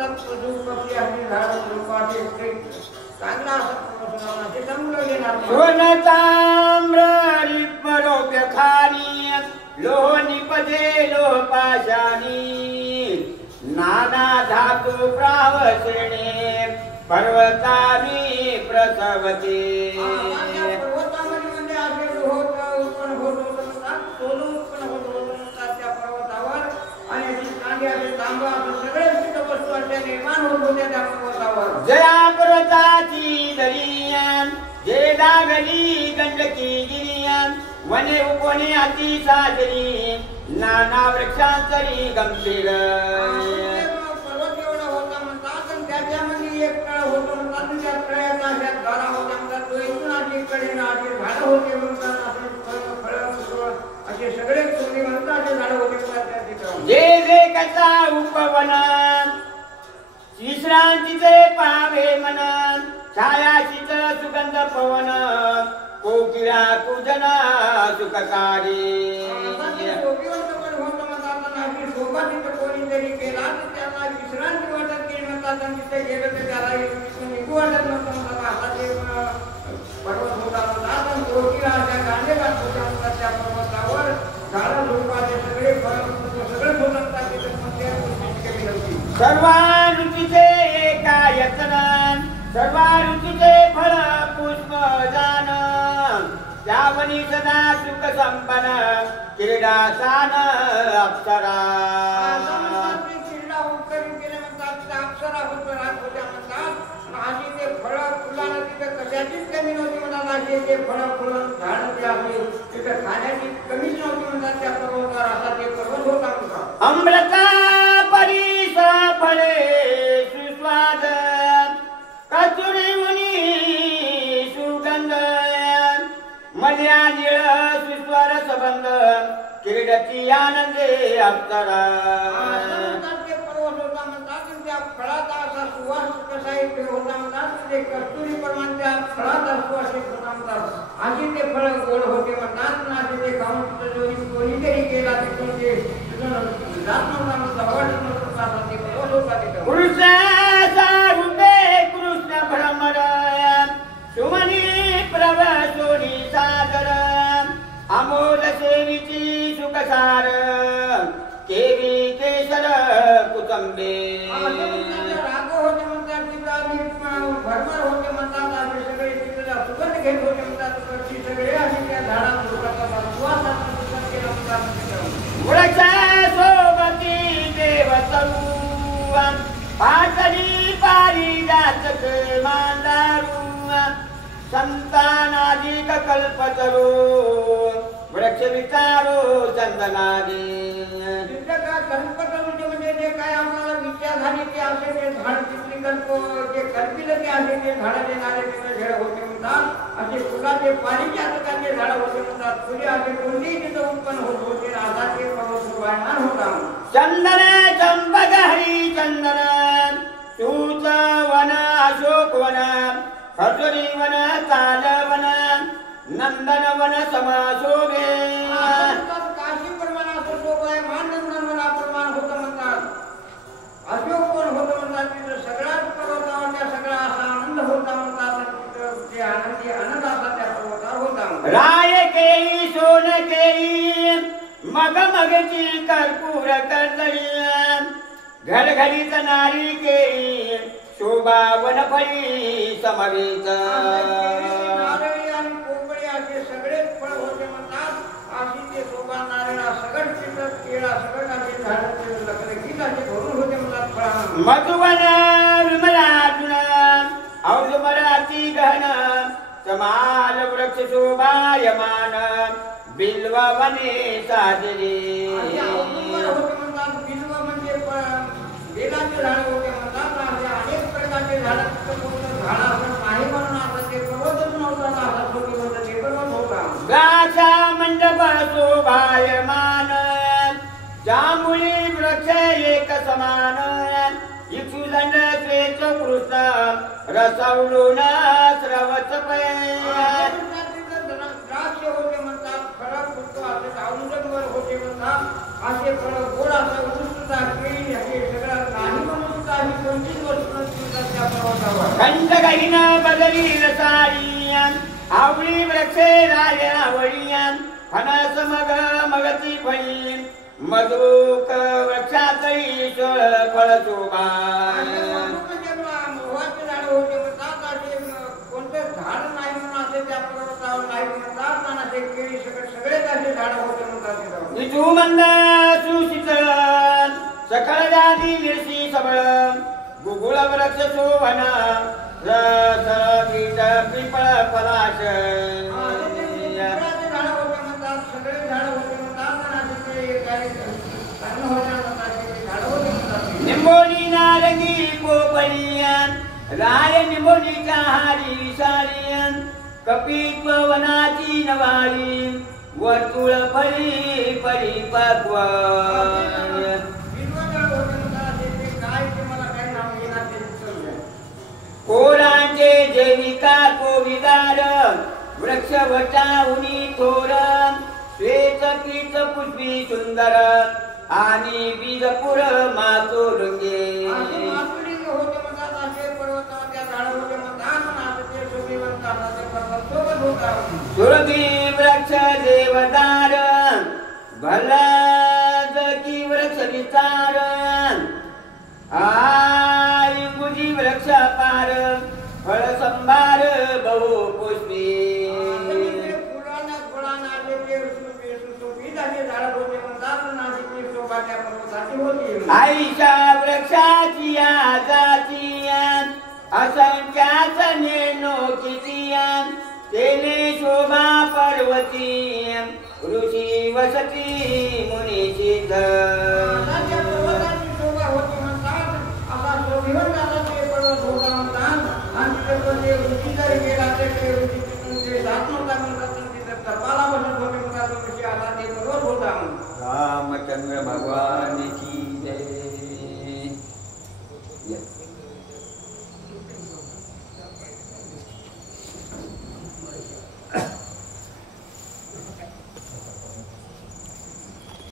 म्हणतात पशुपक्षी आणि झाड झुडपाचे चांगला ते चांगलं घेणार सोन ताम्र रौप्य खानी लोह निपजे लोह पाशानी नाना धातु प्रावश्रेणे पर्वतानी प्रसवते पर्वतामध्ये म्हणजे असे लोह उत्पन्न होत असतात सोनं उत्पन्न होत असतात त्या पर्वतावर आणि तांबा सगळे वस्तू अशा निर्माण होत होत्या त्या पर्वतावर जया पर्वताची दरियान जे दागली गंडकी गिरियान वने उपवने अति साजरी नाना वृक्षांतरी गंभीर पर्वत एवढा होता म्हणतात आणि त्याच्यामध्ये एक तळ होतं म्हणतात त्या तळ्याचा अशा दारा होता म्हणतात तो इथून आजीकडे असे झाडं होते म्हणतात असे सगळे तुम्ही म्हणता असे झाडं होते म्हणतात त्या ठिकाणी जे जे कसा उपवन विश्रांतीचे पावे मन छायाशीत सुगंध पवन कोकिळा कुजना सुखकारी कोणीतरी केला तर त्याला विश्रांती वाटत गेली म्हणतात आणि तिथे गेलं तर त्याला निघू वाटत नव्हतं म्हणतात आता ते पर्वत होता म्हणतात आणि कोकिळा अशा गाणे गात होत्या म्हणतात त्या पर्वतावर झाडं झुडपाचे सगळे सगळेच होत असतात तिथे सर्व ऋतूचे एका यत्न सर्व ऋतूचे फळ पुष्प जान त्यावनी सदा सुख संपन्न क्रीडा सान अप्सरा क्रीडा उपकरण केले म्हणतात अप्सरा होत्या म्हणतात अशी ते फळं फुलांना तिथे कशाचीच कमी नव्हती म्हणतात अशी ते फळं फुलं झाडं जे आहे तिथे खाण्याची कमीच नव्हती म्हणतात त्या पर्वतावर असा ते पर्वत होता म्हणतात अमृता परीस फळे सुस्वाद कचुरी मुनी सुगंध मल्या निळ सुस्वर संबंध क्रीडती आनंदे अप्सरा ते पर्वत होता म्हणतात त्या फळाचा असा सुवास कसा होता म्हणतात ते कस्तुरी प्रमाण त्या फळाचा सुवास होता म्हणतात अशी ते फळ गोड होते म्हणतात असे ते खाऊन कोणीतरी गेला तिथून ते जात नव्हता म्हणतात ते पर्वत होता तिथं कृष्ण भ्रमर सुमनी प्रवसोनी सादर अमोल सेविची सुखसार केवी केशर कुटुंबे राग होते म्हणतात भरभर होते म्हणतात असे सगळे तिथे सुगंध घेत होते म्हणतात तिकडची सगळे आणि त्या झाडांचा सुवास केला म्हणतात वृक्षा सोबती देवतरू पातळी पारिजातक मांदारू संतानाधिक कल्पतरू वृक्ष विचारो चंदनादी कल्पतरू म्हणजे जे काय आम्हाला विचार झाली ते असे ते झाड तिथली कल्प जे कल्पिलं ते असे ते झाडं देणारे झाड होते म्हणतात असे फुलाचे पारिजातकाचे झाड होते म्हणतात फुले असे कोणतेही तिथं उत्पन्न होत होते आता ते पर्वत वाढणार होता चंदन चंपक हरी चंदन सूत वन अशोक वन खजुरी वन ताल वन नंदन वन समाशोभे काशी प्रमाणात शोभ आहे मानंदन वनाप्रमाण होतं म्हणतात अशोक वन होतं म्हणतात तिथं सगळ्याच पर्वतावर त्या सगळा असा आनंद होता म्हणतात तिथं ते आनंदी आनंद असा त्या पर्वतावर होता राय केळी सोन केळी मग मगची कर्पूर कर्दळी घडघडीत नारी केळी शोभा वनफळी समवेत नारळी आणि पोपळी असे सगळेच फळ होते म्हणतात अशी ते शोभा नारळा सगळं तिथं केळा सगळं असे झाड लगेच असे भरून होते म्हणतात फळ मधुवन विमलार्जुन औषमराती गहन समाल वृक्ष शोभायमान बिल्व वने साजरे बिल्व म्हणजे बेलाचे झाड होते म्हणतात अनेक प्रकारचे झाड झाड आपण नाही म्हणून आता ते पर्वतच नव्हता आता होतं ते पर्वत होता गाछा मंडप शोभायमान जांभुळी वृक्ष एक समान इक्षुदंड श्वेत कृष्ण रसवलून स्रवत द्राक्ष होते म्हणतात फळं फुटतो असे औंधनवर होते म्हणतात असे फळं गोड असं उत्सुकता केळी असे सगळं नाही म्हणून काही कोण पर्वतावर. कंठ गहिन बदली रसाळी आवळी वृक्षे राय आवळी फणस मग मगती फळी मधुक वृक्षातळी फळ शोभा. मोहाचे झाड होते म्हणतात, असे कोणते झाड नाही म्हणून असे त्या पर्वतावर नाही म्हणतात, आणि असे केळी सगळेच असे झाड होते म्हणतात. विजू मंद सुशीतल सकळ जाती निर्शी सबळ गुगुळ वृक्ष शोभन रस पीठ पिपळ पलाश. झाड होते म्हणतात, सगळे झाड होते म्हणतात, आणि असे ते काही कारण होते म्हणतात, ते झाड होते म्हणतात. निंबोली नारंगी पोपळीयन राय निंबोलीच्या हारी विशाळीयन कपित्व वनाची नवाळी वर्तुळ फळी परिपक्व. कोरांचे जैविका कोविदार वृक्ष वटाउनी थोर श्वेत पीठ पुष्पी सुंदर आणि बीजपुर मातोरंगे. सुरभी वृक्ष देवदार भलाज की वृक्ष विचार आई गुजी वृक्ष पार फळ संभार बहुपुष्पी. आईशा वृक्षाची आजाची असंख्याच नेनो किती तेने शोभा पर्वती ऋषी वसती मुनीची पर्वत होता म्हणतात, आणि